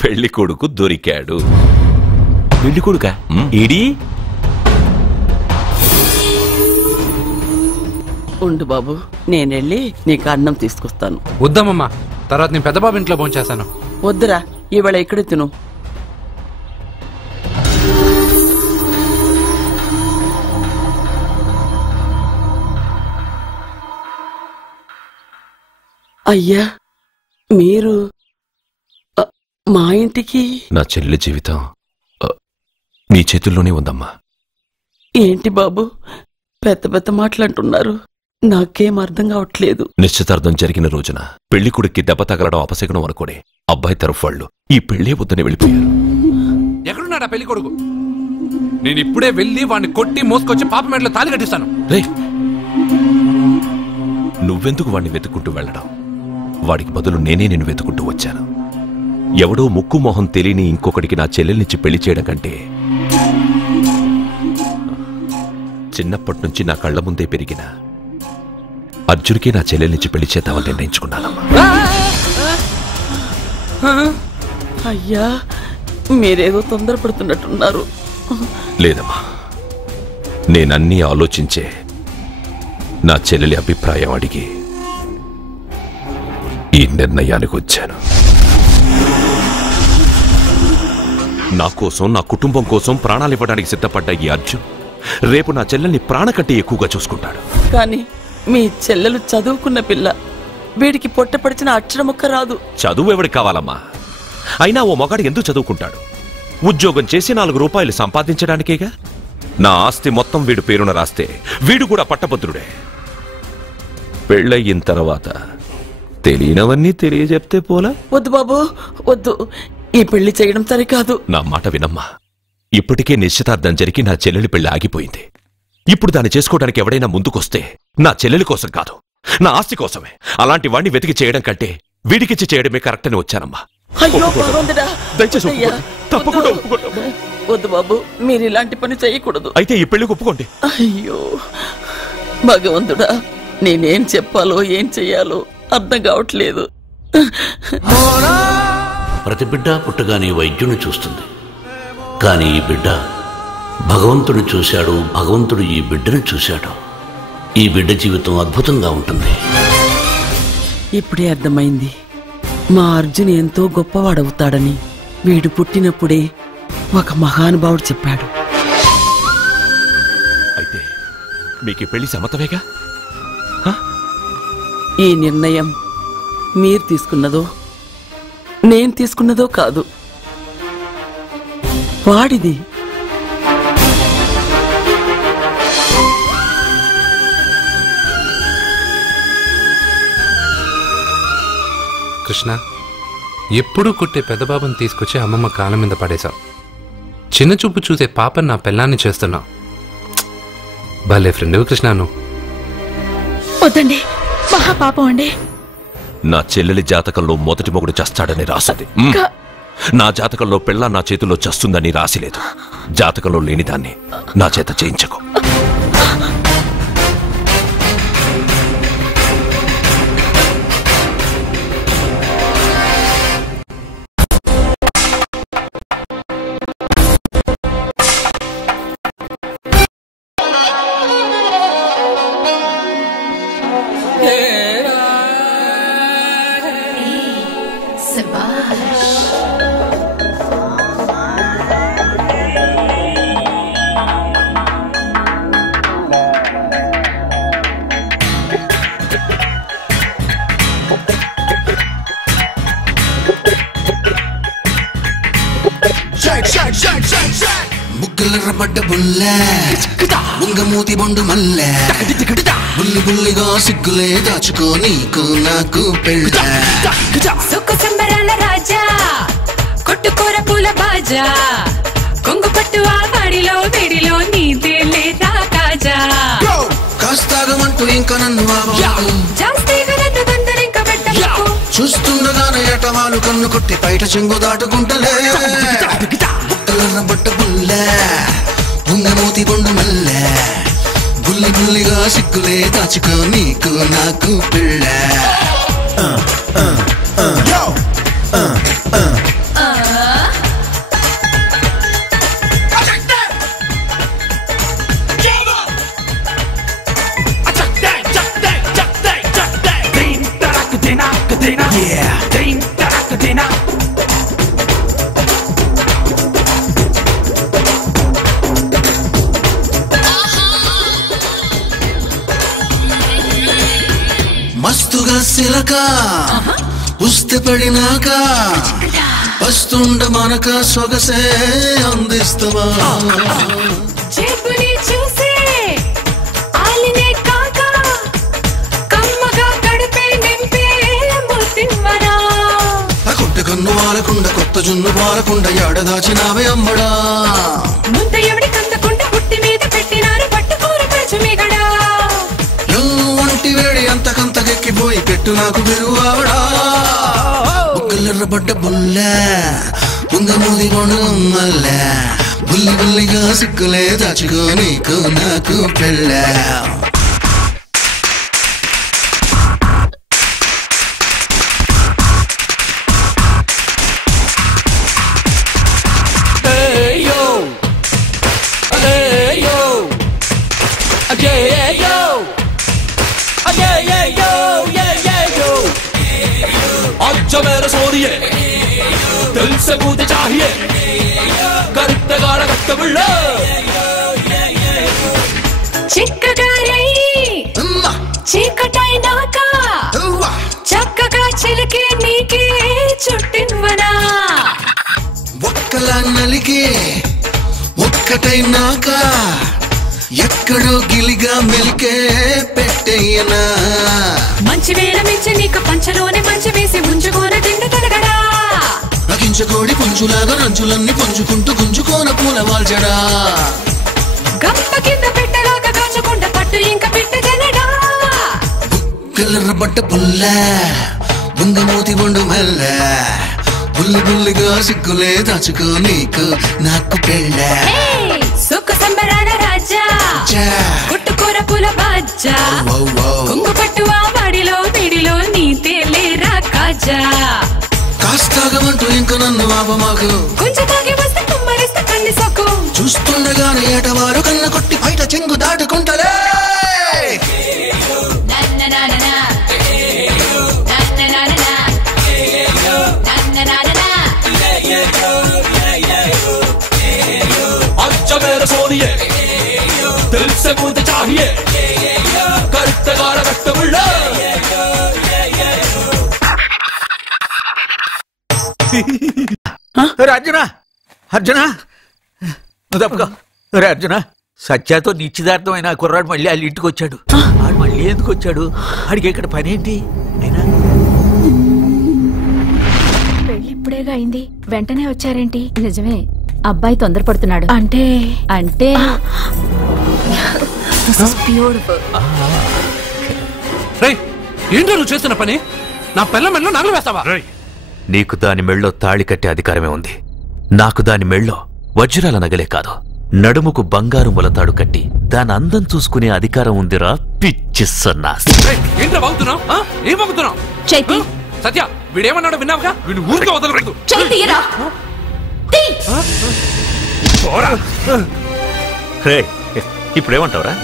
పెళ్లి కొడుకు దొరికాడు. పెళ్లి కొడుకా? ఏడి? ఉండు బాబు, నేనెళ్ళి నీకు అన్నం తీసుకొస్తాను. వద్దామమ్మా, తర్వాత నేను పెద్ద బాబు ఇంట్లో భోంచేస్తాను. వద్దురా, ఇవాళ ఇక్కడే తిను. అయ్యా, మీరు మా ఇంటికి? నా చెల్లి జీవితం నీ చేతుల్లోనే ఉందమ్మా. ఏంటి బాబు పెద్ద పెద్ద మాటలంటున్నారు? నాకేం అర్థం కావట్లేదు. నిశ్చితార్థం జరిగిన రోజున పెళ్లి కొడుక్కి దెబ్బ తగలడం అపశకునం అనుకోనే అబ్బాయి తరఫు వాళ్ళు ఈ పెళ్లే వద్దని వెళ్ళిపోయారు. ఎక్కడున్నాడా పెళ్లి కొడుకు? నేను ఇప్పుడే వెళ్ళి వాడిని కొట్టి మోసుకొచ్చి పాప మెడలో తాళి కట్టిస్తాను. రే, నువ్వెందుకు వాడిని వెతుక్కుంటూ వెళ్ళడం? వాడికి బదులు నేనే నిన్ను వెతుకుంటూ వచ్చాను. ఎవడో ముక్కు మొహం తెలియని ఇంకొకడికి నా చెల్లెల్నిచ్చి పెళ్లి చేయడం కంటే చిన్నప్పటి నుంచి నా కళ్ల ముందే పెరిగిన అర్జున్కి నా చెల్లెల్నిచ్చి పెళ్లి చేద్దామని నిర్ణయించుకున్నానమ్మా. అయ్యా, మీరేదో తొందరపడుతున్నట్టున్నారు. లేదమ్మా, నేనన్నీ ఆలోచించే నా చెల్లెలి అభిప్రాయం అడిగి ఈ నిర్ణయానికి వచ్చాను. నా కోసం, నా కుటుంబం కోసం ప్రాణాలివ్వడానికి సిద్ధపడ్డ ఈ అర్జున్ రేపు నా చెల్లెల్ని ప్రాణ కంటే ఎక్కువగా చూసుకుంటాడు. కానీ మీ చెల్లెలు చదువుకున్న పిల్ల, వీడికి పొట్టపడిచిన అక్షరముక్క రాదు. చదువు ఎవడికి కావాలమ్మా? అయినా ఓ మగాడు ఎందుకు చదువుకుంటాడు? ఉద్యోగం చేసి 4 రూపాయలు సంపాదించడానికేగా. నా ఆస్తి మొత్తం వీడు పేరున రాస్తే వీడు కూడా పట్టభద్రుడే. పెళ్ళయిన తర్వాత తెలియనవన్నీ తెలియజెప్తే పోలా? వద్దు బాబు, వద్దు. ఈ పెళ్లి చేయడం సరికాదు. నా మాట వినమ్మా. ఇప్పటికే నిశ్చితార్థం జరిగి నా చెల్లెలి పెళ్లి ఆగిపోయింది. ఇప్పుడు దాన్ని చేసుకోవడానికి ఎవడైనా ముందుకొస్తే నా చెల్లెలి కోసం కాదు, నా ఆస్తి కోసమే. అలాంటి వాణ్ణి వెతికి చేయడం కంటే వీడికిచ్చి చేయడమే కరెక్ట్ అని వచ్చానమ్మా. దయచేసి తప్పకుండా ఒప్పుకోండి. వద్దు బాబు, మీరు ఇలాంటి పని చేయకూడదు. అయితే ఈ పెళ్లికి ఒప్పుకోండి. అయ్యో భగవంతుడా, నేనేం చెప్పాలో ఏం చెయ్యాలో అర్థం కావట్లేదు. ప్రతి బిడ్డ పుట్టగానే వైద్యుని చూస్తుంది, కానీ ఈ బిడ్డ భగవంతుని చూశాడు. భగవంతుడు ఈ బిడ్డను చూశాడు. ఈ బిడ్డ జీవితం అద్భుతంగా ఉంటుంది. ఇప్పుడే అర్థమైంది, మా అర్జున్ ఎంతో గొప్పవాడవుతాడని. వీడు పుట్టినప్పుడే ఒక మహానుభావుడు చెప్పాడు. అయితే మీకు పెళ్లి సమ్మతమేగా? ఈ నిర్ణయం మీరు తీసుకున్నదో నేను తీసుకున్నదో కాదు, వాడిది. కృష్ణ, ఎప్పుడూ కొట్టే పెద్దబాబుని తీసుకొచ్చి అమ్మమ్మ కాళ్ళ మీద పడేశావు. చిన్న చూపు చూసే పాపని నా పెళ్ళాన్ని చేస్తున్నావు. భలే ఫ్రెండ్ కృష్ణ నువ్వు. వద్దండి, మహాపాపం అండి. నా చెల్లెలి జాతకంలో మొదటి మొగుడు చస్తాడని రాసింది. నా జాతకంలో పెళ్ళ నా చేతిలో చస్తుందని రాసిలేదు. జాతకంలో లేనిదాన్ని నా చేత చేయించకు. ముగ్గులరబడ్డ బుల్లె ముంగమూతి బొండు మల్లె బుల్లి బుల్లిగా సిగ్గులే దాచుకో నీకు నాకు పెళ్ళ సుఖ సంబరాల రాజా కొట్టుకోర పూల బాజా కొంగు పట్టు ఆ వాడిలో వేడిలో నీదే లేదా కాజా కాస్తాగమంటూ ఇంకా నన్ను జాస్తిగా నన్ను గందరింక పెట్టకు చూస్తుండగానే ఎటమాలు కన్ను కొట్టి బయట చెంగు దాటుకుంటలే బుట్టలన్న బట్ట బుల్లె ముంగమూతి బొండు మల్లె బుల్లి బుల్లిగా సిగ్గులే దాచుకో నీకు నాకు పెళ్ళ మస్తుగా సిలక ఉస్తే పడినాక వస్తుండ మనక సొగసే అందిస్తావా చెప్పుని చూసే ఆలినే కాక కమ్మగా గడిపే నింపే ముతిమ్మరా కొంట కన్ను వాలకుండా కొత్త జున్ను వాలకుండా ఎడదాచినావే అమ్మడా ముంత ఎవడి కందకుండా పుట్టి మీద పెట్టినారు పట్టుకోర పరచు మిగడా ఒంటి వేడి అంతకంతకెక్కిపోయి పెట్టు నాకు పెరువావడా బుగ్గలెర్రబడ్డ బుల్ల ముంగమూది కొనుమల్ల బుల్లి బుల్లిగా సిగ్గులే దాచుకో నీకు నాకు పెళ్ళ मेरा सोनिए दिल से मुझे चाहिए करते गाना करते बुल्ला చిక్కగారై చీకటైనాక చక్కగా చిలికి నీకే చుట్టివ్వనా ఒక్కలా నలిగి ఒక్కటైనాక ఎక్కడో గిలిగా మెలికే పెట్టేయనా మంచి వేల మించి నీకు పంచలోనే మంచి వేసి ఉంచుకోన తిండి తలగడా నకించకోడి పుంజులాగా రంచులన్నీ పుంజుకుంటూ గుంజుకోన పూల వాల్చడా గంప కింద పెట్టలాగా కాచుకుంటా పట్టు ఇంకా పెట్ట జనడా కలర్రబట్ట పుల్ల బుంగమూతి బొండు మెల్ల బుల్లి బుల్లిగా సిగ్గులే దాచుకో నీకు నాకు పెళ్ళ సుఖ సంబరాల రాజా కొట్టుకూర పూల బాజా కొంగు పట్టువా వాడిలో పిడిలో నీ తేలేరా కాజా కాస్తాగమంటూ ఇంక నన్ను ఆపమాకు కొంచెం తాగి వస్తే కుమ్మరిస్తే కన్ని సొక్కు చూస్తుండగానే ఏటవారు కన్న కొట్టి బయట చెంగు దాటుకుంటలే अच्छा मेरा सोनिए दिल से मुझे चाहिए करते गाना करते बुल्ला అర్జున అర్జున నువ్వు తప్పుకో రే అర్జున సత్యాతో నిశ్చితార్థమైన కుర్రాడు మళ్ళీ వాళ్ళ ఇంటికి వచ్చాడు వాడు మళ్ళీ ఎందుకు వచ్చాడు వాడికి ఇక్కడ పని ఏంటి అయినా పెళ్లి ఇప్పుడేగా అయింది వెంటనే వచ్చారేంటి నిజమే అబ్బాయి తొందరపడుతున్నాడు అంటే అంటే ఏంటో నువ్వు చేస్తున్న పని నా పిల్ల మెళ్ళో నగలు వేస్తావా నీకు దాని మెళ్ళో తాళి కట్టే అధికారమే ఉంది నాకు దాని మెళ్ళో వజ్రాల నగలే కాదు నడుముకు బంగారు ములతాడు కట్టి దాని అందం చూసుకునే అధికారం ఉందిరా పిచ్చి సన్నాసి ఏంటో బాగుతున్నావు ఏం బాగుతున్నావు చైతి సత్య వీడేమన్నాడో విన్నావుగా వీడు ఊరికే వదలకూడదు చైతిరా ఇప్పుడేమంటావురా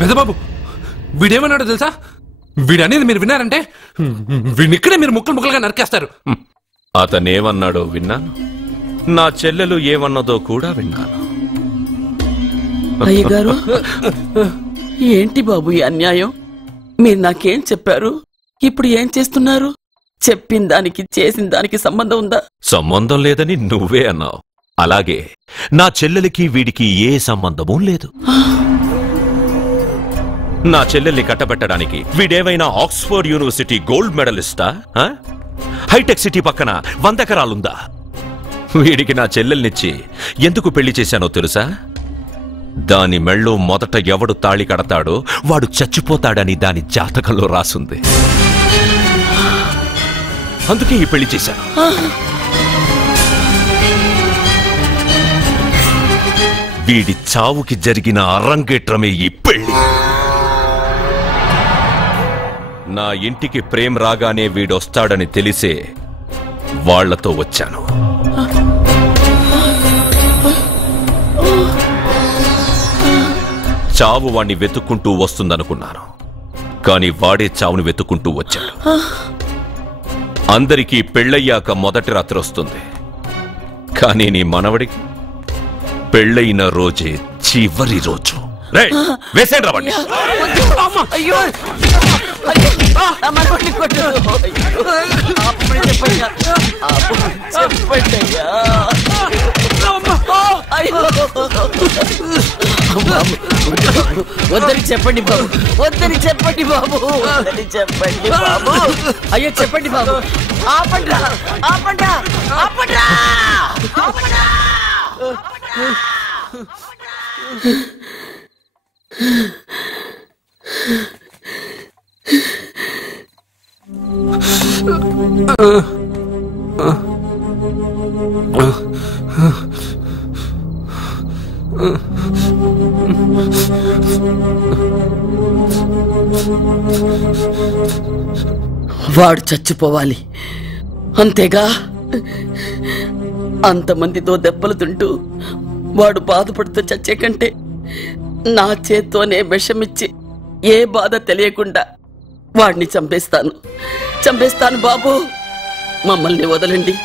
పెద్దబాబు వీడేమన్నాడో తెలుసా వీడనేది మీరు విన్నారంటే వీడినిక్కడే మీరు ముక్కలు ముక్కలుగా నరికేస్తారు అతనేమన్నాడో విన్నాను నా చెల్లెలు ఏమన్నదో కూడా విన్నాను అయ్యగారు ఏంటి బాబు ఈ అన్యాయం మీరు నాకేం చెప్పారు ఇప్పుడు ఏం చేస్తున్నారు చెప్పిన దానికి చేసిన దానికి సంబంధం ఉందా సంబంధం లేదని నువ్వే అన్నావు అలాగే నా చెల్లెలికి వీడికి ఏ సంబంధమూ లేదు నా చెల్లెల్ని కట్టబెట్టడానికి వీడేమైనా ఆక్స్ఫర్డ్ యూనివర్సిటీ గోల్డ్ మెడలిస్టా హైటెక్ సిటీ పక్కన 100 ఎకరాలుందా వీడికి నా చెల్లెల్నిచ్చి ఎందుకు పెళ్లి చేశానో తెలుసా దాని మెళ్ళో మొదట ఎవడు తాళి కడతాడో వాడు చచ్చిపోతాడని దాని జాతకంలో రాసుంది అందుకే ఈ పెళ్లి చేశాను వీడి చావుకి జరిగిన అరంగేట్రమే ఈ పెళ్లి. నా ఇంటికి ప్రేమ్ రాగానే వీడొస్తాడని తెలిసే వాళ్లతో వచ్చాను. చావు వాణ్ణి వెతుక్కుంటూ వస్తుందనుకున్నాను, కాని వాడే చావుని వెతుక్కుంటూ వచ్చాడు. అందరికీ పెళ్ళయ్యాక మొదటి రాత్రి వస్తుంది, కానీ నీ మనవడికి పెళ్ళైన రోజే చివరి రోజు. వేసేయండి రావండి. అయ్యో మనవాడిని కొట్టు. చెప్పండి అయ్యా. వద్దని చెప్పండి బాబు, వద్దని చెప్పండి బాబు, వద్దని చెప్పండి బాబు. అయ్యో చెప్పండి బాబు. ఆపండ్రా, ఆపండ్రా, ఆపండ్రా, ఆపండ్రా. వాడు చచ్చిపోవాలి అంతేగా. అంతమందితో దెబ్బలు తింటూ వాడు బాధపడుతూ చచ్చే కంటే నా చేత్తోనే విషమిచ్చి ఏ బాధ తెలియకుండా వాడిని చంపేస్తాను, చంపేస్తాను బాబు. మమ్మల్ని వదలండి.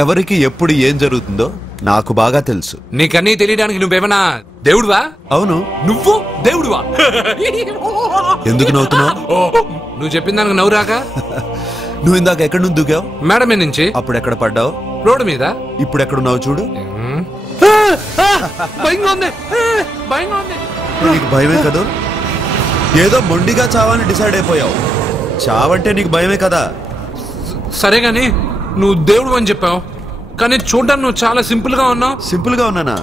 ఎవరికి ఎప్పుడు ఏం జరుగుతుందో నాకు బాగా తెలుసు. నీకన్నీ తెలియడానికి నువ్వేమన్నా దేవుడువా? అవును. నువ్వు దేవుడువా? ఎందుకు నవ్వుతున్నావు? నువ్వు చెప్పిన దానికి నవ్వు రాక. నువ్వు ఇందాక ఎక్కడి నుంచి దూకావు? మేడ మీద నుంచి. అప్పుడు ఎక్కడ పడ్డావు? రోడ్డు మీద. ఇప్పుడు ఎక్కడున్నావు చూడు. భయంగా ఉంది, భయంగా ఉంది. నీకు భయమే కదా? ఏదో మొండిగా చావని డిసైడ్ అయిపోయావు. చావంటే నీకు భయమే కదా? సరే గాని నువ్వు దేవుడు అని చెప్పావు, కానీ చూడ్డానికి నువ్వు చాలా సింపుల్ గా ఉన్నావు. సింపుల్ గా ఉన్నానా?